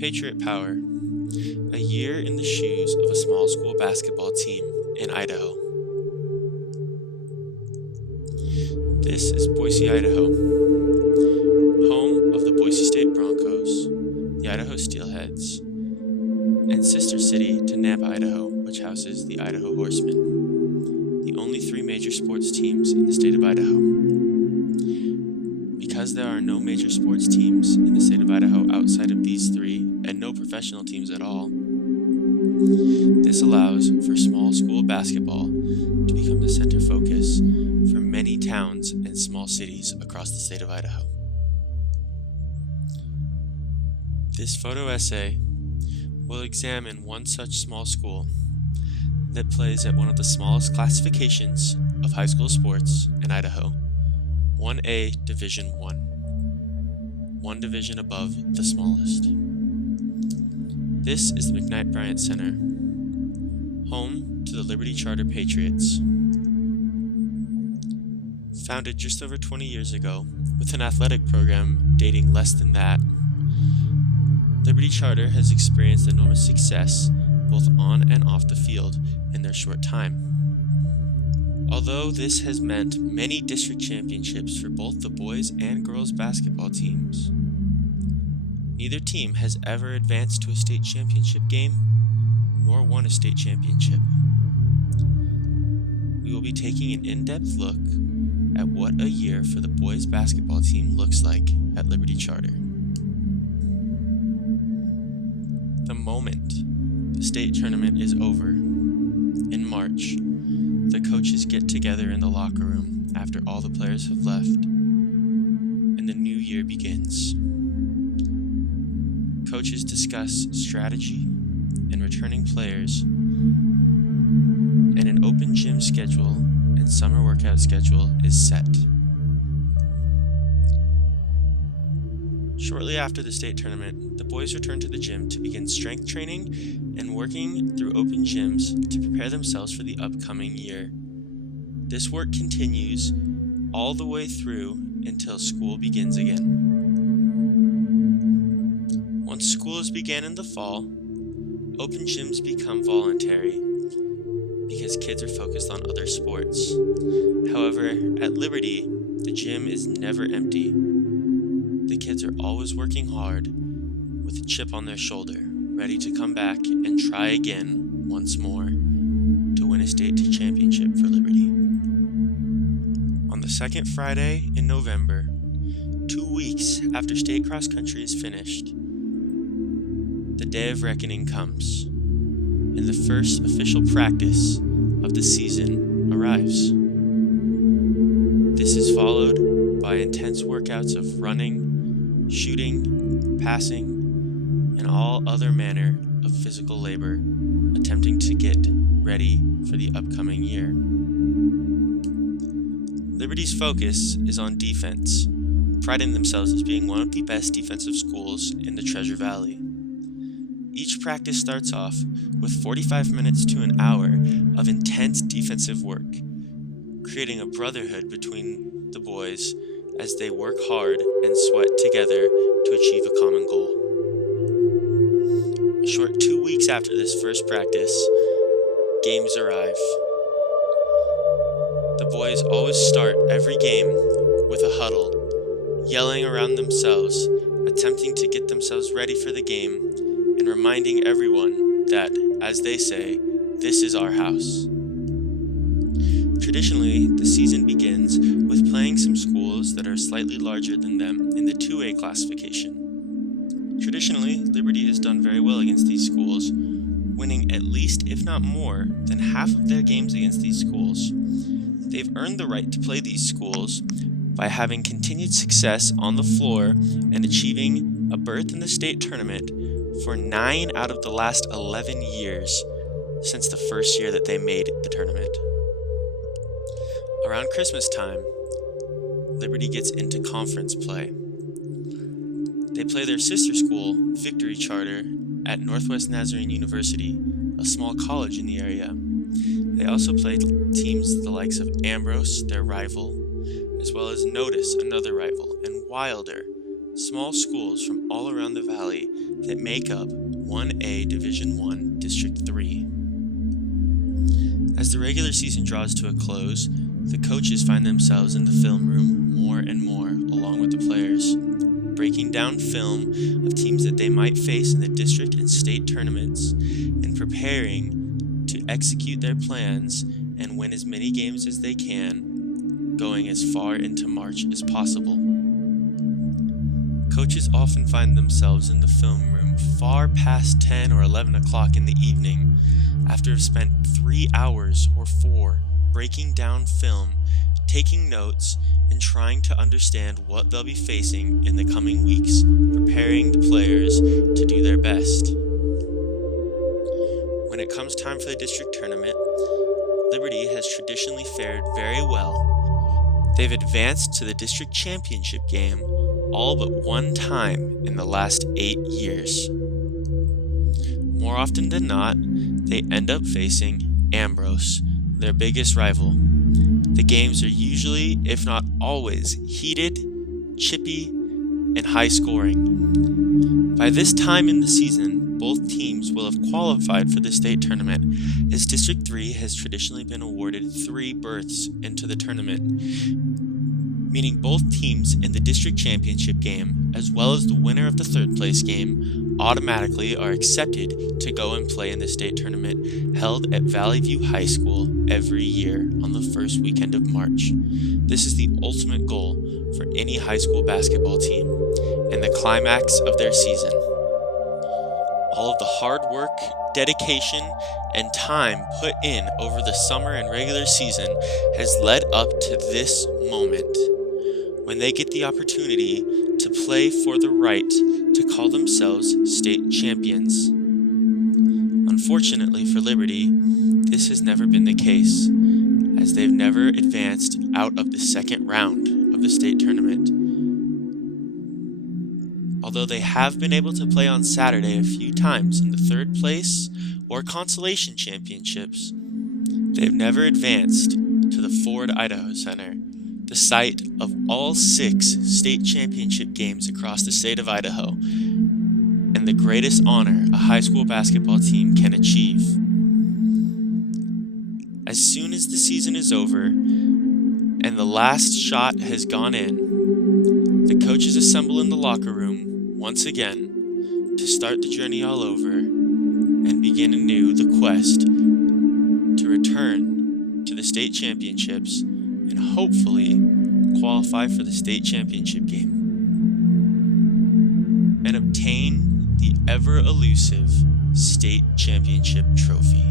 Patriot Power, a year in the shoes of a small school basketball team in Idaho. This is Boise, Idaho, home of the Boise State Broncos, the Idaho Steelheads, and sister city to Nampa, Idaho, which houses the Idaho Horsemen, the only three major sports teams in the state of Idaho. Because there are no major sports teams in the state of Idaho outside of these three, and no professional teams at all, this allows for small school basketball to become the center focus for many towns and small cities across the state of Idaho. This photo essay will examine one such small school that plays at one of the smallest classifications of high school sports in Idaho, 1A Division 1 division above the smallest. This is the McKnight Bryant Center, home to the Liberty Charter Patriots. Founded just over 20 years ago, with an athletic program dating less than that, Liberty Charter has experienced enormous success both on and off the field in their short time. Although this has meant many district championships for both the boys and girls basketball teams, neither team has ever advanced to a state championship game nor won a state championship. We will be taking an in-depth look at what a year for the boys basketball team looks like at Liberty Charter. The moment the state tournament is over, in March, the coaches get together in the locker room after all the players have left, and the new year begins. Coaches discuss strategy and returning players, and an open gym schedule and summer workout schedule is set. Shortly after the state tournament, the boys return to the gym to begin strength training and working through open gyms to prepare themselves for the upcoming year. This work continues all the way through until school begins again. Once schools begin in the fall, open gyms become voluntary because kids are focused on other sports. However, at Liberty, the gym is never empty. The kids are always working hard with a chip on their shoulder, ready to come back and try again once more to win a state championship for Liberty. On the second Friday in November, 2 weeks after state cross country is finished, the day of reckoning comes, and the first official practice of the season arrives. This is followed by intense workouts of running, shooting, passing, and all other manner of physical labor, attempting to get ready for the upcoming year. Liberty's focus is on defense, priding themselves as being one of the best defensive schools in the Treasure Valley. Each practice starts off with 45 minutes to an hour of intense defensive work, creating a brotherhood between the boys as they work hard and sweat together to achieve a common goal. A short 2 weeks after this first practice, games arrive. The boys always start every game with a huddle, yelling around themselves, attempting to get themselves ready for the game, and reminding everyone that, as they say, this is our house. Traditionally, the season begins with playing some schools that are slightly larger than them in the 2A classification. Traditionally, Liberty has done very well against these schools, winning at least, if not more, than half of their games against these schools. They've earned the right to play these schools by having continued success on the floor and achieving a berth in the state tournament for 9 out of the last 11 years since the first year that they made the tournament. Around Christmas time, Liberty gets into conference play. They play their sister school, Victory Charter, at Northwest Nazarene University, a small college in the area. They also play teams the likes of Ambrose, their rival, as well as Notice, another rival, and Wilder, small schools from all around the valley that make up 1A Division I District 3. As the regular season draws to a close, the coaches find themselves in the film room more and more, along with the players, breaking down film of teams that they might face in the district and state tournaments, and preparing to execute their plans and win as many games as they can, going as far into March as possible. Coaches often find themselves in the film room far past 10 or 11 o'clock in the evening, after have spent 3 hours or 4 breaking down film, taking notes, and trying to understand what they'll be facing in the coming weeks, preparing the players to do their best. When it comes time for the district tournament, Liberty has traditionally fared very well. They've advanced to the district championship game all but one time in the last 8 years. More often than not, they end up facing Ambrose, their biggest rival. The games are usually, if not always, heated, chippy, and high scoring. By this time in the season, both teams will have qualified for the state tournament, as District 3 has traditionally been awarded 3 berths into the tournament, meaning both teams in the district championship game, as well as the winner of the third place game, automatically are accepted to go and play in the state tournament held at Valley View High School every year on the first weekend of March. This is the ultimate goal for any high school basketball team and the climax of their season. All of the hard work, dedication, and time put in over the summer and regular season has led up to this moment, when they get the opportunity to play for the right to call themselves state champions. Unfortunately for Liberty, this has never been the case, as they've never advanced out of the second round of the state tournament. Although they have been able to play on Saturday a few times in the third place or consolation championships, they've never advanced to the Ford Idaho Center, the site of all 6 state championship games across the state of Idaho, and the greatest honor a high school basketball team can achieve. As soon as the season is over and the last shot has gone in, the coaches assemble in the locker room once again to start the journey all over and begin anew the quest to return to the state championships and hopefully qualify for the state championship game and obtain the ever-elusive state championship trophy.